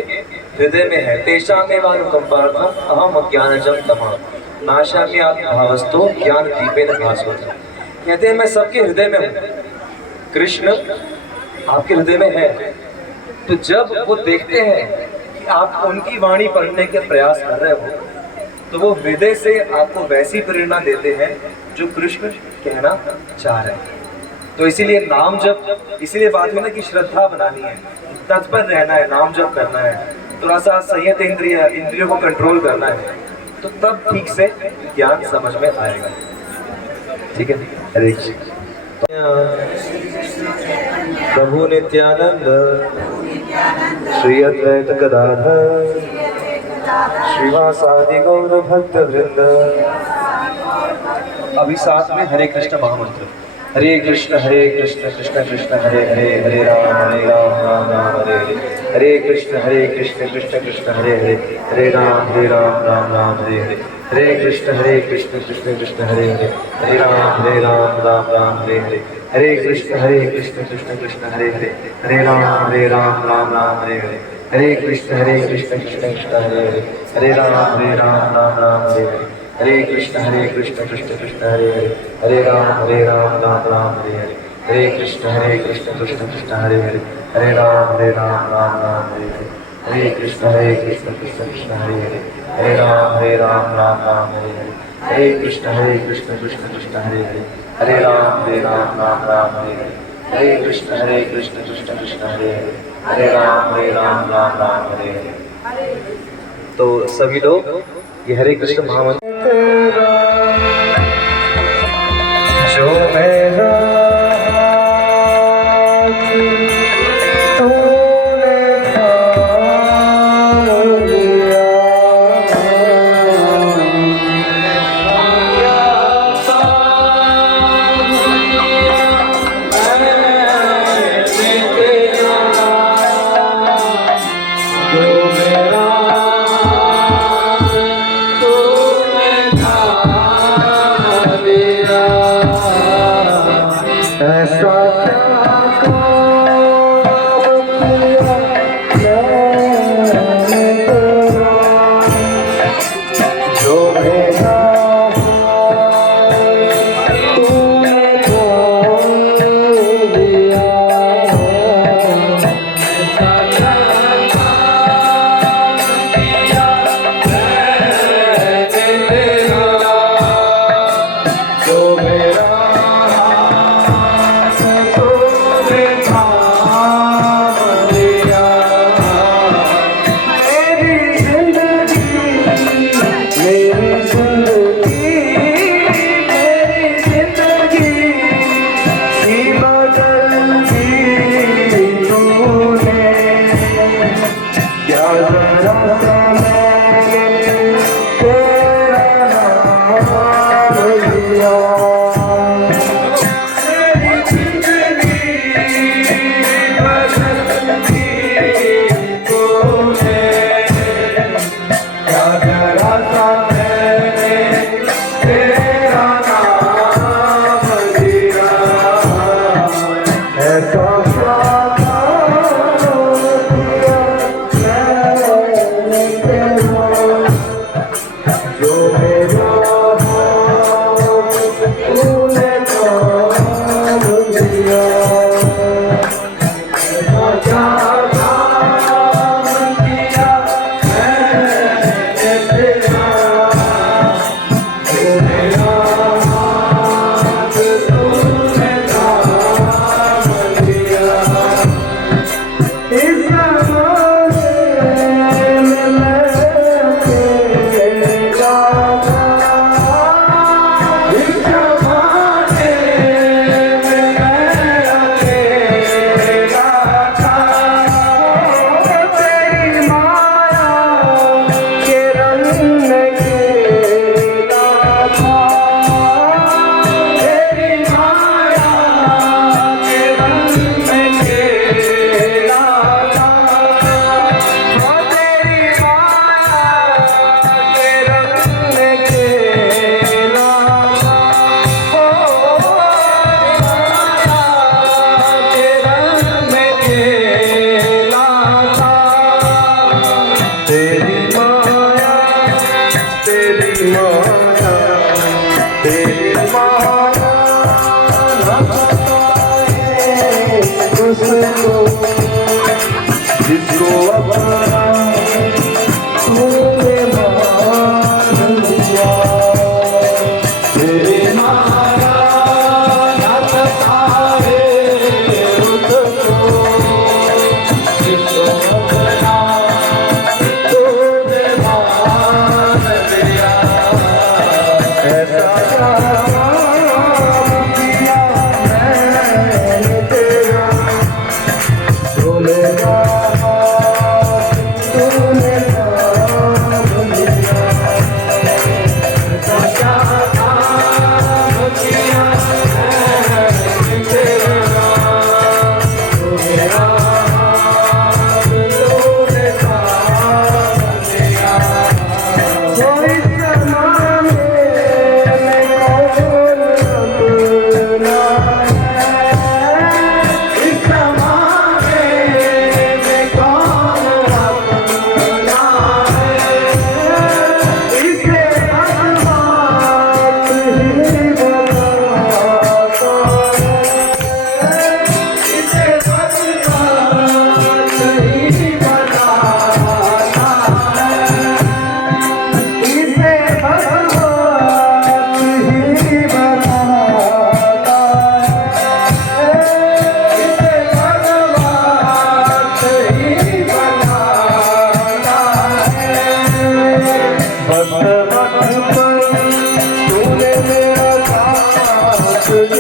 हृदय में है। तेषामेवानुकंपार्थम अहम अज्ञानजं तमः नाशामि भावस्तो ज्ञान दीपेन भास्वतः। कहते हैं मैं सबके हृदय में हूँ, कृष्ण आपके हृदय में है। तो जब वो देखते हैं कि आप उनकी वाणी पढ़ने के प्रयास कर रहे हो, तो वो हृदय से आपको वैसी प्रेरणा देते हैं जो कृष्ण कहना चाह रहे हैं। तो इसीलिए नाम जप, इसीलिए बात है ना कि श्रद्धा बनानी है, तत्पर रहना है, नाम जप करना है, थोड़ा सा संयत इंद्रियों को कंट्रोल करना है, तो तब ठीक से ज्ञान समझ में आएगा। ठीक है, हरे कृष्ण। प्रभु नित्यानंद श्री अद्वैत गदाधर श्रीवासादि गौर भक्त वृंद। अभी साथ में हरे कृष्ण महामंत्र, हरे कृष्ण कृष्ण कृष्ण हरे हरे, हरे राम राम राम हरे हरे, हरे कृष्ण कृष्ण कृष्ण हरे हरे, हरे राम राम राम हरे हरे। हरे कृष्ण कृष्ण कृष्ण हरे हरे, हरे राम राम हरे हरे, हरे कृष्ण कृष्ण कृष्ण हरे हरे, हरे राम राम हरे हरे, हरे कृष्ण कृष्ण कृष्ण हरे हरे, हरे राम राम हरे हरे, हरे कृष्ण कृष्ण कृष्ण हरे हरे, हरे राम राम हरे हरे, हरे कृष्ण कृष्ण कृष्ण हरे हरे, हरे राम राम हरे हरे, हरे कृष्ण कृष्ण कृष्ण हरे हरे, हरे राम राम हरे हरे, हरे कृष्ण कृष्ण कृष्ण हरे हरे, हरे राम राम हरे हरे, हरे कृष्ण कृष्ण कृष्ण हरे हरे, हरे राम राम हरे हरे। तो सभी लोग ये हरे कृष्ण महामंत्र जो मेरा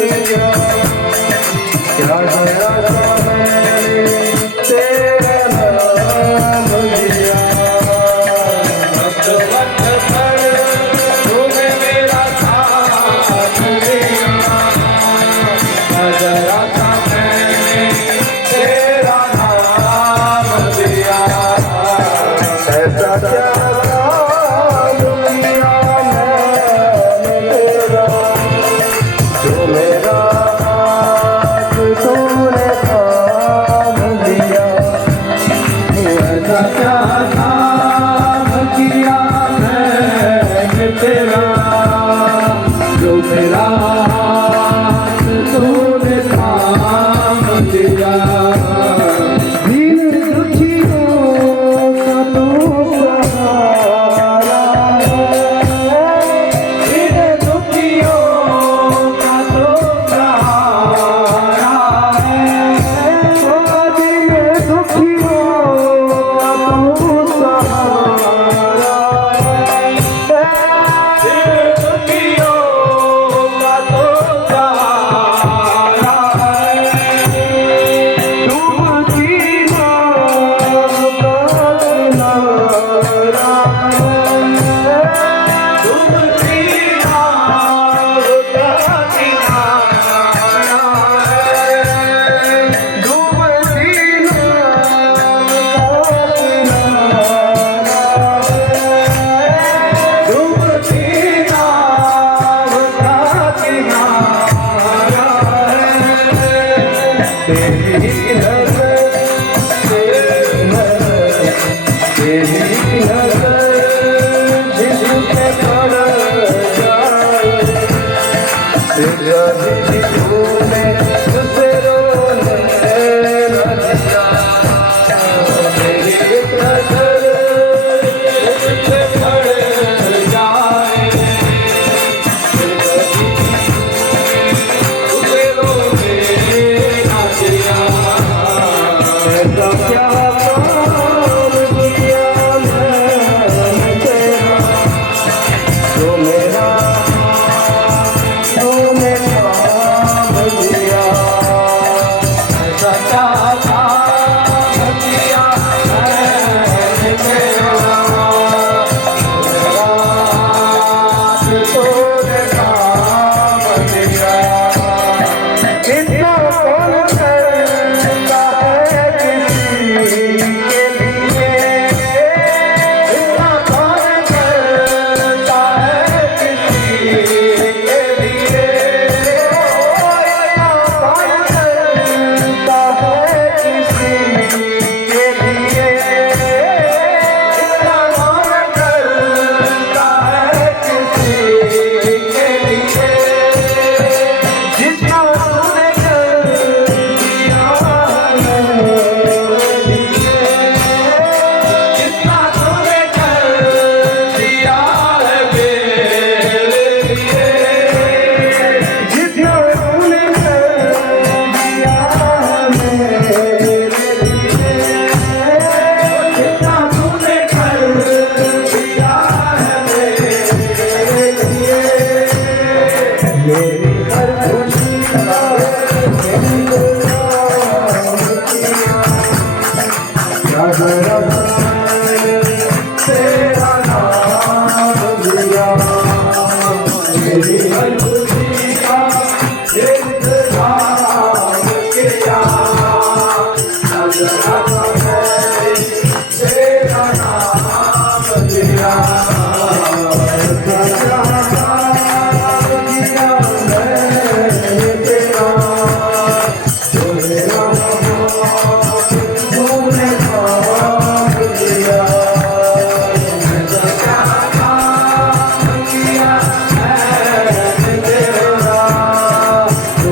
क्या गया मैंने तेरा नाम लिया, वक्त वक्त पर तूने मेरा साथ दिया, नजरा था मैंने तेरा नाम लिया, ऐसा क्या काम किया मैंने तेरा, जो मेरा तूने काम लिया, ऐसा क्या काम किया मैंने तेरा, जो मेरा तूने काम लिया, दिन दुखियों का तू सहारा है, दिन दुखियों का तू सहारा है, दिन दुखियों का तू सहारा है, दिन दुखियों का तू सहारा है, डूबती नाव का किनारा है, डूबती नाव का किनारा है, डूबती नाव का किनारा है, डूबती नाव का किनारा है, तेरी नजर तेरी नजर जिस पे पड़ जाए, तेरी तूने उसे रोने लग जा, तेरी नजर जिस पे पड़ जाए, उसे रोने लग जा, ऐसा क्या काम किया मैंने तेरा, जो मेरा तूने काम लिया, ऐसा क्या काम किया मैंने तेरा, जो मेरा तूने काम लिया, कितना कौन करता है किसी के लिए, कितना कौन करता है किसी के लिए, कितना कौन करता है किसी के लिए, कितना कौन करता है किसी के लिए, जितना तूने कर दिया मेरे लिए, जितना तूने कर दिया है मेरे लिए, जितना तूने कर दिया है मेरे लिए, जितना तूने कर दिया है मेरे लिए, मेरी हर खुशी का मेरी क्या गया तेरा नाम लिया, मेरी हर खुशी का इंतजाम किया, नजरा था मैंने तेरा नाम लिया, ऐसा क्या काम किया मैंने तेरा, जो मेरा तूने काम लिया, ऐसा क्या काम किया मैंने तेरा, जो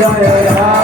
Jaya Ram